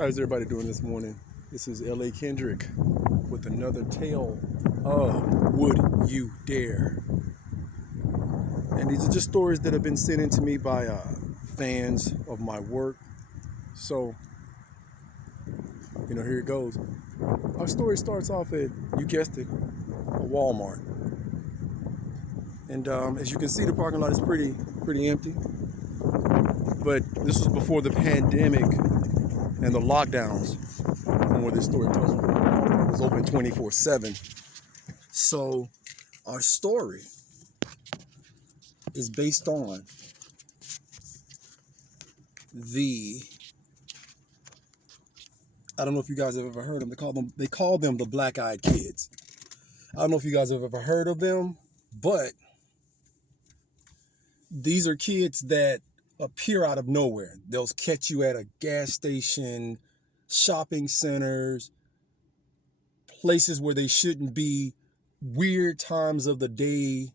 How's everybody doing this morning? This is L.A. Kendrick with another tale of Would You Dare? And these are just stories that have been sent in to me by fans of my work. So, here it goes. Our story starts off at, you guessed it, a Walmart. And as you can see, the parking lot is pretty empty. But this was before the pandemic and the lockdowns, from where this story comes from. It was open 24/7. So our story is based on I don't know if you guys have ever heard of them. They call them the black-eyed kids. I don't know if you guys have ever heard of them, but these are kids that appear out of nowhere. They'll catch you at a gas station, shopping centers, places where they shouldn't be, weird times of the day,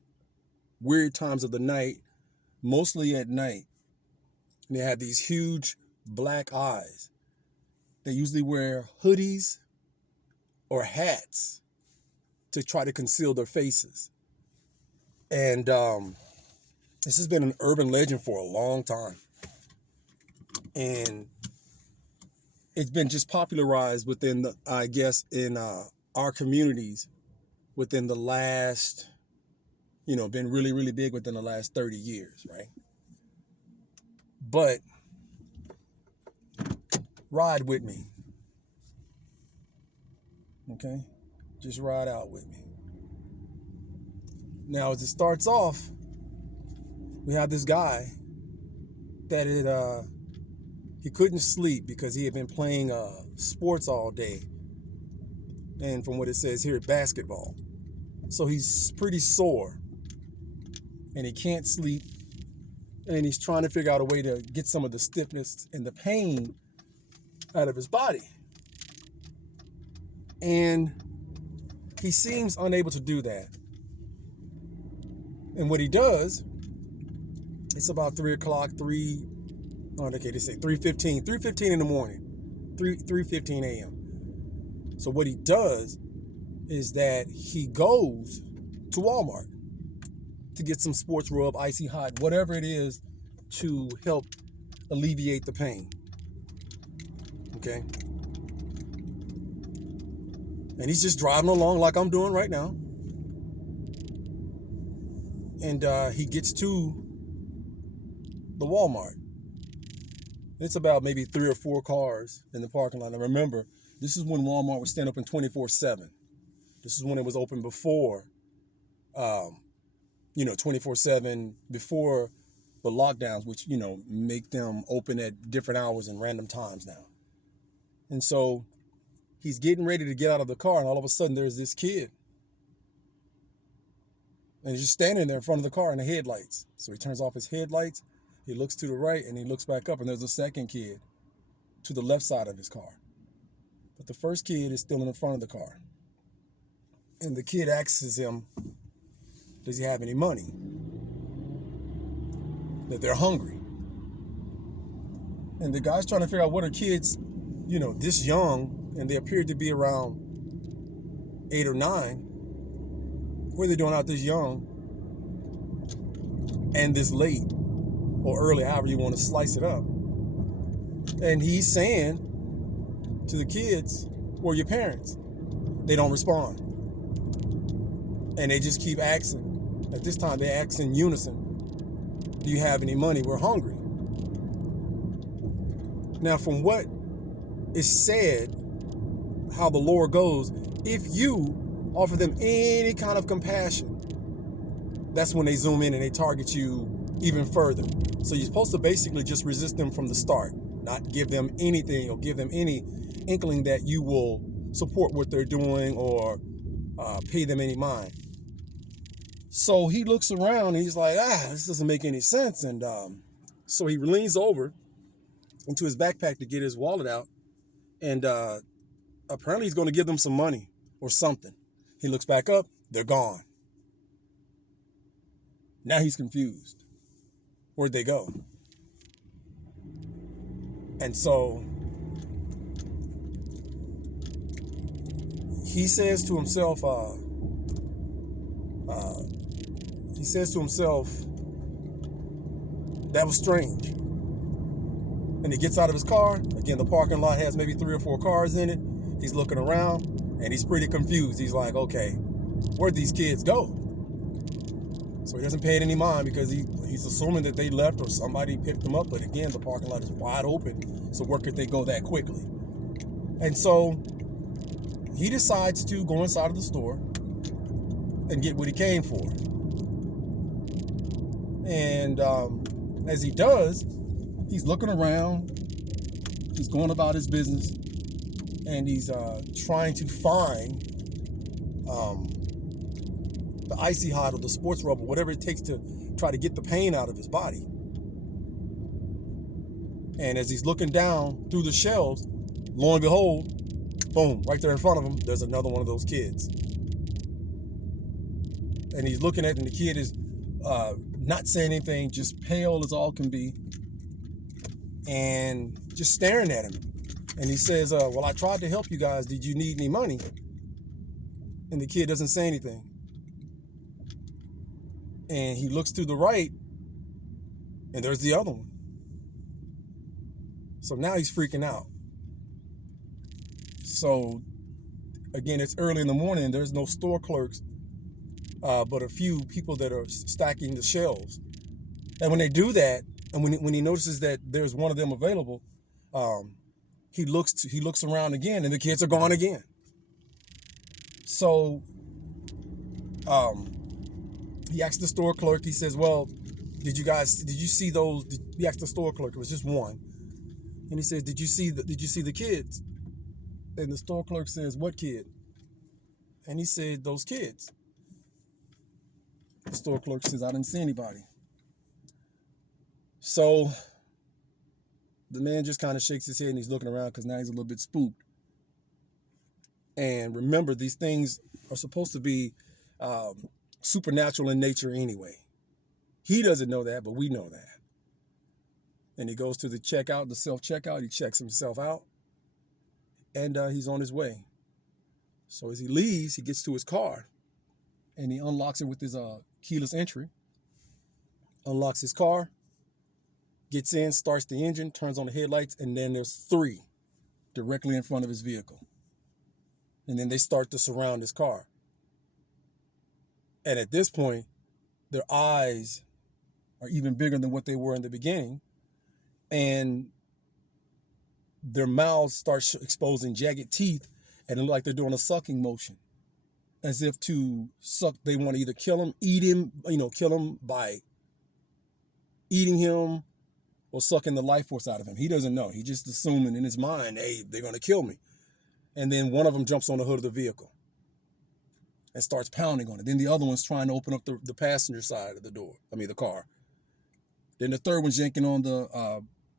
weird times of the night, mostly at night. And they have these huge black eyes. They usually wear hoodies or hats to try to conceal their faces. And this has been an urban legend for a long time. And it's been just popularized within in our communities within the last, been really, really big within the last 30 years, right? But ride with me, okay? Just ride out with me. Now, as it starts off, we have this guy that he couldn't sleep because he had been playing sports all day. And from what it says here, basketball. So he's pretty sore. And he can't sleep. And he's trying to figure out a way to get some of the stiffness and the pain out of his body. And he seems unable to do that. And what he does, it's about 3 o'clock, they say 3:15 in the morning, 3:15 a.m. So what he does is that he goes to Walmart to get some sports rub, icy hot, whatever it is to help alleviate the pain. Okay? And he's just driving along like I'm doing right now. And he gets to the Walmart. It's about maybe 3 or 4 cars in the parking lot. And remember, this is when Walmart was staying open 24/7. This is when it was open before, 24/7, before the lockdowns, which, make them open at different hours and random times now. And so he's getting ready to get out of the car, and all of a sudden there's this kid. And he's just standing there in front of the car in the headlights. So he turns off his headlights, he looks to the right, and he looks back up, and there's a second kid to the left side of his car. But the first kid is still in the front of the car. And the kid asks him, does he have any money? That they're hungry. And the guy's trying to figure out what are kids, this young, and they appear to be around 8 or 9. What are they doing out this young and this late or early, however you want to slice it up? And he's saying to the kids, where are your parents? They don't respond. And they just keep asking. At this time, they ask in unison, do you have any money? We're hungry. Now, from what is said, how the lore goes, if you offer them any kind of compassion, that's when they zoom in and they target you even further. So you're supposed to basically just resist them from the start, not give them anything or give them any inkling that you will support what they're doing or pay them any mind. So he looks around and he's like, this doesn't make any sense. And so he leans over into his backpack to get his wallet out. And apparently he's going to give them some money or something. He looks back up, they're gone. Now he's confused. Where'd they go? And so he says to himself, that was strange. And he gets out of his car. Again, the parking lot has maybe 3 or 4 cars in it. He's looking around, and he's pretty confused. He's like, okay, where'd these kids go? So he doesn't pay it any mind because he's assuming that they left or somebody picked them up. But again, the parking lot is wide open. So where could they go that quickly? And so he decides to go inside of the store and get what he came for. And as he does, he's looking around, he's going about his business, and he's trying to find the icy hot or the sports rubber, whatever it takes to try to get the pain out of his body. And as he's looking down through the shelves, lo and behold, boom, right there in front of him, there's another one of those kids. And he's looking at it, and the kid is not saying anything, just pale as all can be, and just staring at him. And he says, well, I tried to help you guys. Did you need any money? And the kid doesn't say anything. And he looks to the right, and there's the other one. So now he's freaking out. So again, it's early in the morning. There's no store clerks, but a few people that are stacking the shelves. And when they do that, and when he notices that there's one of them available, he looks around again, and the kids are gone again. So he asked the store clerk. He says, "Well, did you see those?" He asked the store clerk. It was just one, and he says, "Did you see the kids?" And the store clerk says, "What kid?" And he said, "Those kids." The store clerk says, "I didn't see anybody." So the man just kind of shakes his head, and he's looking around because now he's a little bit spooked. And remember, these things are supposed to be supernatural in nature anyway. He doesn't know that, but we know that. And he goes to the checkout, the self-checkout. He checks himself out, and he's on his way. So as he leaves, he gets to his car, and he unlocks it with his keyless entry. Unlocks his car, gets in, starts the engine, turns on the headlights, and then there's 3 directly in front of his vehicle. And then they start to surround his car. And at this point, their eyes are even bigger than what they were in the beginning. And their mouths start exposing jagged teeth, and it looks like they're doing a sucking motion, as if to suck. They want to either kill him, eat him, kill him by eating him or sucking the life force out of him. He doesn't know. He's just assuming in his mind, hey, they're going to kill me. And then one of them jumps on the hood of the vehicle and starts pounding on it. Then the other one's trying to open up the passenger side of the car. Then the third one's yanking on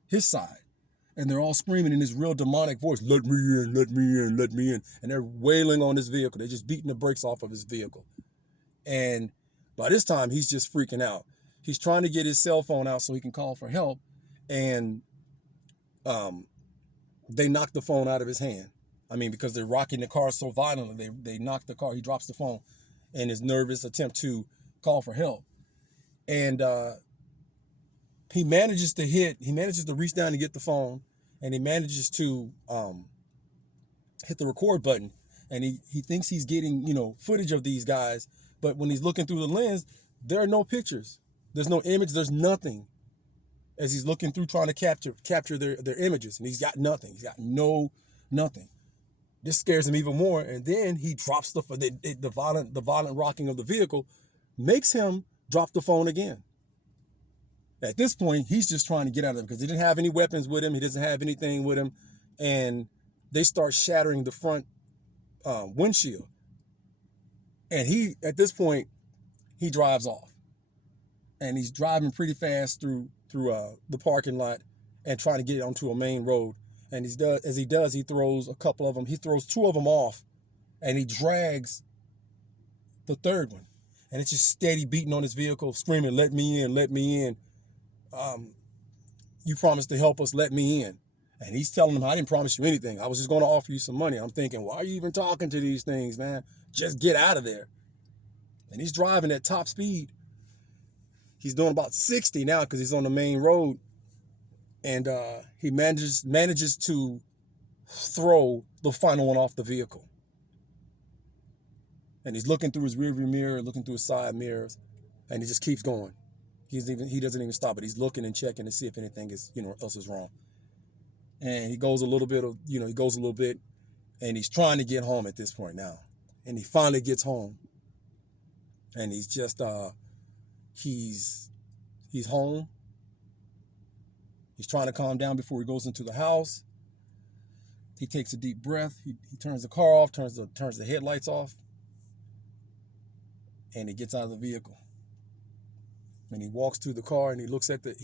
his side. And they're all screaming in this real demonic voice, "Let me in, let me in, let me in." And they're wailing on his vehicle. They're just beating the brakes off of his vehicle. And by this time, he's just freaking out. He's trying to get his cell phone out so he can call for help. And they knock the phone out of his hand. Because they're rocking the car so violently, they knock the car. He drops the phone in his nervous attempt to call for help. And he manages to reach down and get the phone, and he manages to hit the record button. And he thinks he's getting, footage of these guys, but when he's looking through the lens, there are no pictures. There's no image, there's nothing. As he's looking through trying to capture their images, and he's got nothing. He's got nothing. This scares him even more, and then he drops the violent rocking of the vehicle makes him drop the phone again. At this point, he's just trying to get out of it because he didn't have any weapons with him. He doesn't have anything with him, and they start shattering the front windshield. And at this point, he drives off, and he's driving pretty fast through the parking lot and trying to get onto a main road. And as he does, he throws a couple of them. He throws 2 of them off, and he drags the third one. And it's just steady beating on his vehicle, screaming, "Let me in, let me in. You promised to help us, let me in." And he's telling him, I didn't promise you anything. I was just going to offer you some money. I'm thinking, why are you even talking to these things, man? Just get out of there. And he's driving at top speed. He's doing about 60 now because he's on the main road. And he manages to throw the final one off the vehicle. And he's looking through his rearview mirror, looking through his side mirrors, and he just keeps going. He doesn't even stop it. He's looking and checking to see if anything else is wrong. And he goes a little bit, and he's trying to get home at this point now. And he finally gets home. And he's just he's home. He's trying to calm down before he goes into the house. He takes a deep breath. He turns the car off, turns the headlights off, and he gets out of the vehicle. And he walks to the car, and he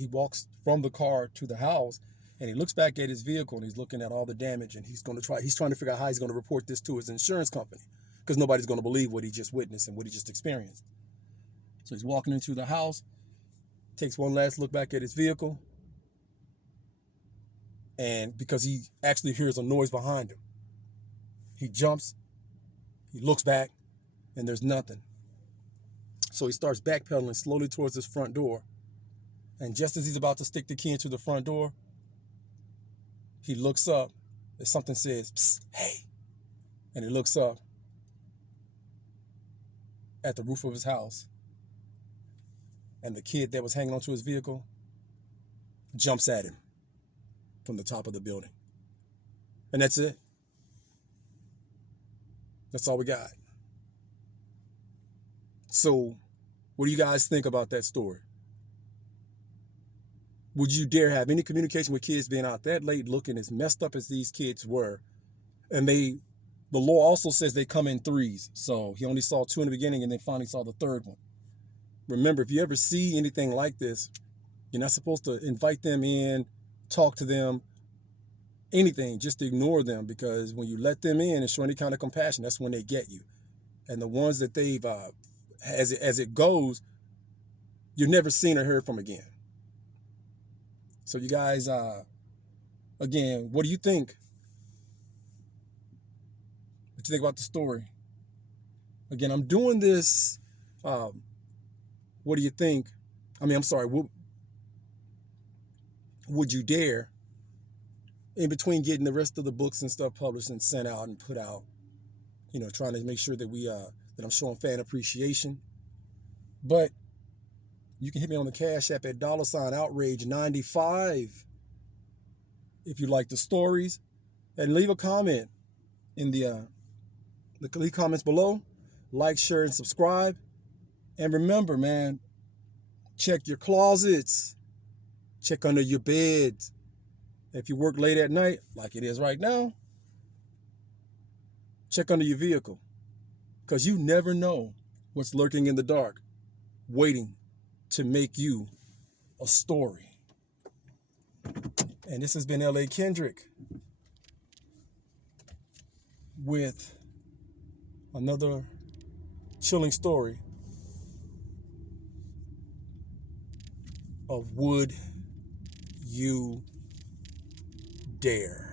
walks from the car to the house, and he looks back at his vehicle, and he's looking at all the damage, and he's trying to figure out how he's going to report this to his insurance company, because nobody's going to believe what he just witnessed and what he just experienced. So he's walking into the house, takes one last look back at his vehicle, and because he actually hears a noise behind him, he jumps, he looks back, and there's nothing. So he starts backpedaling slowly towards his front door. And just as he's about to stick the key into the front door, he looks up and something says, "Psst, hey." And he looks up at the roof of his house. And the kid that was hanging onto his vehicle jumps at him from the top of the building. And that's it. That's all we got. So, what do you guys think about that story? Would you dare have any communication with kids being out that late looking as messed up as these kids were? And the law also says they come in threes. So he only saw two in the beginning and then finally saw the third one. Remember, if you ever see anything like this, you're not supposed to invite them in, talk to them, anything, just ignore them, because when you let them in and show any kind of compassion, that's when they get you. And the ones that they've, as it goes, you're never seen or heard from again. So you guys, again, what do you think? What do you think about the story? Again, I'm doing this, what do you think? Would you dare, in between getting the rest of the books and stuff published and sent out and put out, trying to make sure that that I'm showing fan appreciation. But you can hit me on the Cash App at $Outrage95 if you like the stories, and leave a comment in the leave comments below. Like, share, and subscribe. And remember, man, check your closets, check under your beds. If you work late at night, like it is right now, check under your vehicle, because you never know what's lurking in the dark, waiting to make you a story. And this has been L.A. Kendrick with another chilling story of Would You Dare.